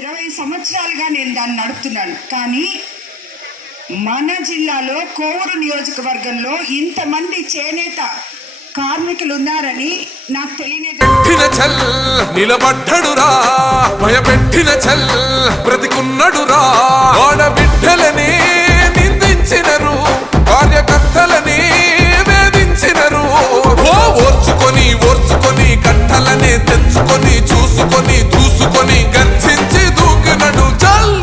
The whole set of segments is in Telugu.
20 సంవత్సరాలుగా నేను దాన్ని నడుపుతున్నాను. కానీ మన జిల్లాలో కోవూరు నియోజకవర్గంలో ఇంతమంది చేనేత కార్మికులు ఉన్నారని నాకు తెలియలేదు. నిలబడ్డడురా భయపెట్టిన చల్ బ్రతికున్నడురా ఆడబిడ్డలని నిందించినరు కార్యకర్తలని వేధించినరు. ఓర్చుకొని ఓర్చుకొని కట్టలనే తెచ్చుకొని చూసుకొని దూసుకొని గర్జించి దూకినడు చల్.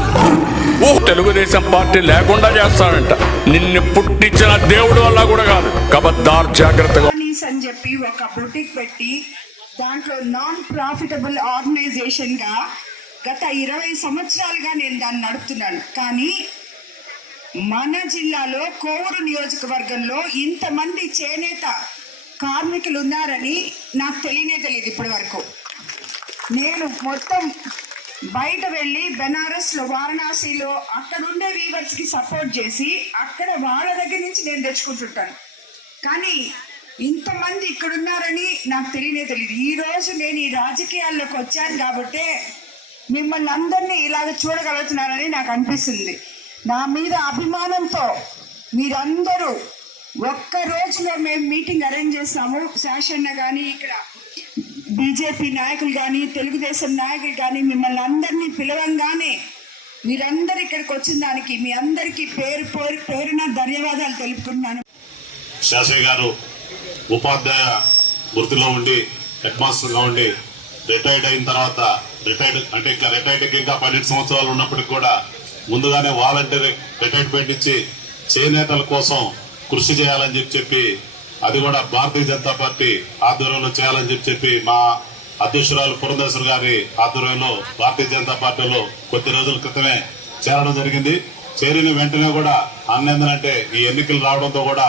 తెలుగుదేశం పార్టీ లేకుండా చేస్తాడంట. నిన్ను పుట్టించిన దేవుడు వల్ల కూడా కాదు. కబద్దార్ జాగ్రత్తగా అని చెప్పి ఒక బొటిక్ పెట్టి దాంట్లో నాన్ ప్రాఫిటబుల్ ఆర్గనైజేషన్ గా గత 20 సంవత్సరాలుగా నేను దాన్ని నడుపుతున్నాను. కానీ మన జిల్లాలో కోవూరు నియోజకవర్గంలో ఇంతమంది చేనేత కార్మికులు ఉన్నారని నాకు తెలియదు ఇప్పటి వరకు. నేను మొత్తం బయట వెళ్ళి బెనారస్లో వారణాసిలో అక్కడ ఉండే వీవర్స్కి సపోర్ట్ చేసి అక్కడ వాళ్ళ దగ్గర నుంచి నేను తెచ్చుకుంటుంటాను. కానీ ఇంతమంది ఇక్కడ ఉన్నారని నాకు తెలియదు. ఈ రోజు నేను ఈ రాజకీయాల్లోకి వచ్చాను కాబట్టి మిమ్మల్ని అందరినీ ఇలాగ చూడగలుగుతున్నానని నాకు అనిపిస్తుంది. నా మీద అభిమానంతో మీరందరూ ఒక్క రోజులో మేము మీటింగ్ అరేంజ్ చేస్తాము. శాసన్న కానీ ఇక్కడ బీజేపీ నాయకులు కానీ తెలుగుదేశం నాయకులు కానీ మిమ్మల్ని అందరినీ పిలవంగానే మీరందరూ ఇక్కడికి వచ్చిన దానికి మీ అందరికీ పేరున ధన్యవాదాలు తెలుపుకుంటున్నాను. శాసయ్య గారు ఉపాధ్యాయ వృత్తిలో ఉండి హెడ్ మాస్టర్గా ఉండి రిటైర్డ్ అయిన తర్వాత రిటైర్డ్కి ఇంకా 12 సంవత్సరాలు ఉన్నప్పటికి కూడా ముందుగానే వాలంటీర్ రిటైర్మెంట్ ఇచ్చి చేనేతల కోసం కృషి చేయాలని చెప్పి అది కూడా భారతీయ జనతా పార్టీ ఆధ్వర్యంలో చేయాలని చెప్పి మా అధ్యక్షురాలు పురంధేశ్వరి గారి ఆధ్వర్యంలో భారతీయ జనతా పార్టీలో కొద్ది రోజుల క్రితమే చేరడం జరిగింది. చేరిన వెంటనే కూడా అన్నేందంటే ఈ ఎన్నికలు రావడంతో కూడా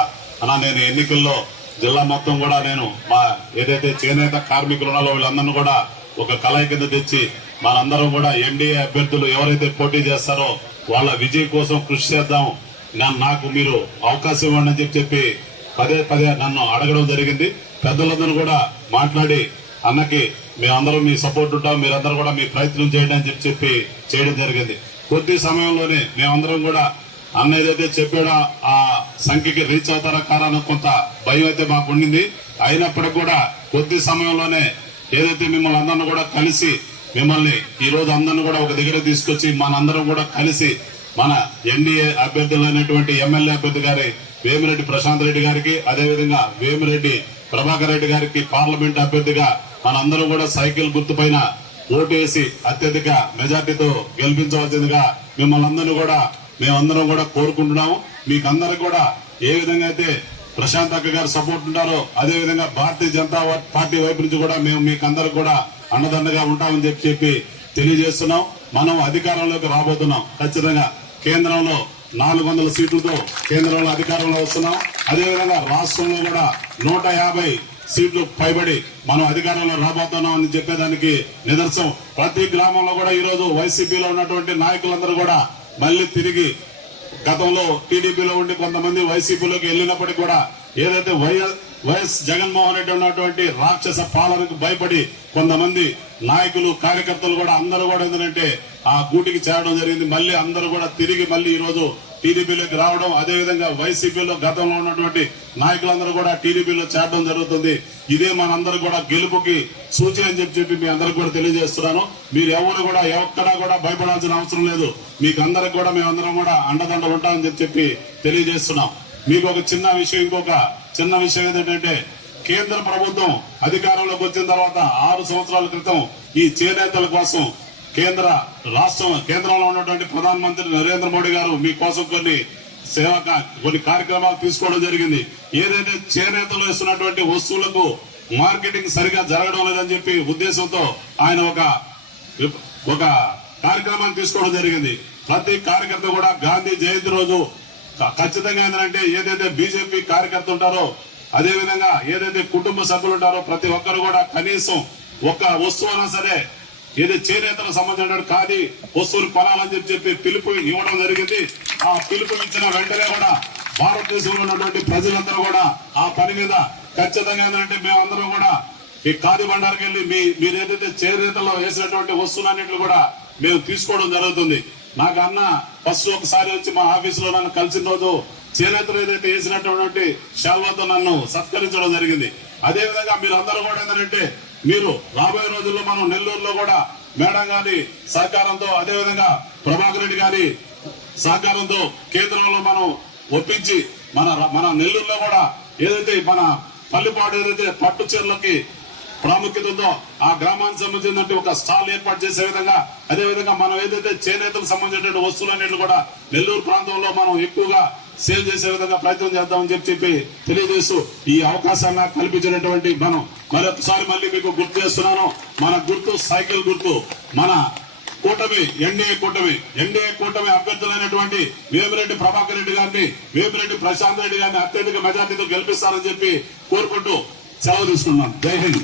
నేను ఎన్నికల్లో జిల్లా మొత్తం కూడా నేను మా ఏదైతే చేనేత కార్మికులు ఉన్నారో వీళ్ళందరినీ కూడా ఒక కళాయి కింద తెచ్చి మనందరం కూడా ఎన్డీఏ అభ్యర్థులు ఎవరైతే పోటీ చేస్తారో వాళ్ళ విజయం కోసం కృషి చేద్దాం, నాకు మీరు అవకాశం ఇవ్వండి అని చెప్పి పదే నన్ను అడగడం జరిగింది. పెద్దలందరూ కూడా మాట్లాడి అన్నకి మేమందరం మీ సపోర్ట్ ఉంటాం, మీరందరూ కూడా మీ ప్రయత్నం చేయండి అని చెప్పి చేయడం జరిగింది. కొద్ది సమయంలోనే మేమందరం కూడా అన్న ఏదైతే చెప్పాడో ఆ సంఖ్యకి రీచ్ అవుతారా కారని కొంత భయం అయితే మాకు ఉండింది. అయినప్పటికీ కూడా కొద్ది సమయంలోనే ఏదైతే మిమ్మల్ని అందరిని కూడా కలిసి మిమ్మల్ని ఈ రోజు అందరిని కూడా ఒక దగ్గర తీసుకొచ్చి మనందరం కూడా కలిసి మన ఎన్డీఏ అభ్యర్థులైనటువంటి ఎమ్మెల్యే అభ్యర్థి గారి వేమిరెడ్డి ప్రశాంత్ రెడ్డి గారికి అదేవిధంగా వేమిరెడ్డి ప్రభాకర్ రెడ్డి గారికి పార్లమెంట్ అభ్యర్థిగా మనందరం కూడా సైకిల్ గుర్తుపైన ఓటు వేసి అత్యధిక మెజార్టీతో గెలిపించవలసిందిగా మిమ్మల్ని అందరినీ కూడా మేమందరం కూడా కోరుకుంటున్నాము. మీకు అందరికి కూడా ఏ విధంగా అయితే ప్రశాంత్ అక్క గారు సపోర్ట్ ఉంటారో అదే విధంగా భారతీయ జనతా పార్టీ వైపు నుంచి కూడా మేము మీకు అందరికి కూడా అండదండగా ఉంటామని చెప్పి తెలియజేస్తున్నాం. మనం అధికారంలోకి రాబోతున్నాం. ఖచ్చితంగా కేంద్రంలో 400 సీట్లతో కేంద్రంలో అధికారంలో వస్తున్నాం. అదేవిధంగా రాష్ట్రంలో కూడా 150 సీట్లు పైబడి మనం అధికారంలో రాబోతున్నాం అని చెప్పేదానికి నిదర్శనం. ప్రతి గ్రామంలో కూడా ఈ రోజు వైసీపీలో ఉన్నటువంటి నాయకులందరూ కూడా మళ్ళీ తిరిగి గతంలో టీడీపీలో ఉండి కొంతమంది వైసీపీలోకి వెళ్ళినప్పటికీ కూడా ఏదైతే వైఎస్ జగన్మోహన్ రెడ్డి ఉన్నటువంటి రాక్షస పాలనకు భయపడి కొంతమంది నాయకులు కార్యకర్తలు కూడా అందరూ కూడా ఏంటంటే ఆ గూటికి చేరడం జరిగింది. మళ్ళీ అందరూ కూడా తిరిగి మళ్ళీ ఈ రోజు టీడీపీలోకి రావడం, అదేవిధంగా వైసీపీలో గతంలో ఉన్నటువంటి నాయకులందరూ కూడా టీడీపీలో చేరడం జరుగుతుంది. ఇదే మనందరూ కూడా గెలుపుకి సూచన అని చెప్పి మీ అందరికి కూడా తెలియజేస్తున్నాను. మీరు ఎవరు కూడా ఎక్కడా కూడా భయపడాల్సిన అవసరం లేదు. మీకు అందరికి కూడా మేమందరం కూడా అండదండలు ఉంటామని చెప్పి తెలియజేస్తున్నాం. మీకు ఒక ఇంకొక చిన్న విషయం ఏంటంటే కేంద్ర ప్రభుత్వం అధికారంలోకి వచ్చిన తర్వాత 6 సంవత్సరాల క్రితం ఈ చేనేతల కోసం కేంద్రంలో ఉన్నటువంటి ప్రధానమంత్రి నరేంద్ర మోడీ గారు మీకోసం కొన్ని కార్యక్రమాలు తీసుకోవడం జరిగింది. ఏదైతే చేనేతలు ఇస్తున్నటువంటి వస్తువులకు మార్కెటింగ్ సరిగా జరగడం లేదని చెప్పి ఉద్దేశంతో ఆయన ఒక కార్యక్రమాన్ని తీసుకోవడం జరిగింది. ప్రతి కార్యకర్త కూడా గాంధీ జయంతి రోజు ఖచ్చితంగా ఏంటంటే ఏదైతే బీజేపీ కార్యకర్త ఉంటారో అదేవిధంగా ఏదైతే కుటుంబ సభ్యులు ఉంటారో ప్రతి ఒక్కరు కూడా కనీసం ఒక వస్తువు అయినా సరే ఏదో చేనేతలకు సంబంధించిన ఖాదీ వస్తువులు కొనాలని చెప్పి పిలుపు ఇవ్వడం జరిగింది. ఆ పిలుపు ఇచ్చిన వెంటనే కూడా భారతదేశంలో ఉన్నటువంటి ప్రజలందరూ కూడా ఆ పని మీద ఖచ్చితంగా ఏంటంటే మేమందరం కూడా ఈ ఖాదీ బండారికి వెళ్ళి మీరు ఏదైతే చేనేతలో వేసినటువంటి వస్తువులన్నింటినీ కూడా మేము తీసుకోవడం జరుగుతుంది. నాకు అన్న ఫస్ట్ ఒకసారి వచ్చి మా ఆఫీసులో నన్ను కలిసిన రోజు చేనేతలు ఏదైతే వేసినటువంటి శాల్వాతో నన్ను సత్కరించడం జరిగింది. అదే విధంగా మీరు అందరూ కూడా ఏంటంటే మీరు రాబోయే రోజుల్లో మనం నెల్లూరులో కూడా మేడం గారి సహకారంతో, అదే విధంగా ప్రభాకర్ రెడ్డి గారి సహకారంతో కేంద్రంలో మనం ఒప్పించి మన నెల్లూరులో కూడా ఏదైతే మన పల్లిపాడు ఏదైతే పట్టు చీరలకి ప్రాముఖ్యత ఉందో ఆ గ్రామానికి సంబంధించిన ఒక స్టాల్ ఏర్పాటు చేసే విధంగా, అదే విధంగా మనం ఏదైతే చేనేతలకు సంబంధించిన వస్తువులన్నింటినీ కూడా నెల్లూరు ప్రాంతంలో మనం ఎక్కువగా సేల్ చేసే విధంగా ప్రయత్నం చేద్దామని చెప్పి తెలియజేస్తూ ఈ అవకాశాన్ని కల్పించినటువంటి మనం మరొకసారి మళ్ళీ మీకు గుర్తు చేస్తున్నాను. మన గుర్తు సైకిల్ గుర్తు. మన కూటమి ఎన్డీఏ కూటమి అభ్యర్థులైనటువంటి వేమిరెడ్డి ప్రభాకర్ రెడ్డి గారిని, వేమిరెడ్డి ప్రశాంత్ రెడ్డి గారిని అత్యధిక మెజార్టీతో గెలిపిస్తారని చెప్పి కోరుకుంటూ సెలవు తీసుకున్నాను. జై హింద్.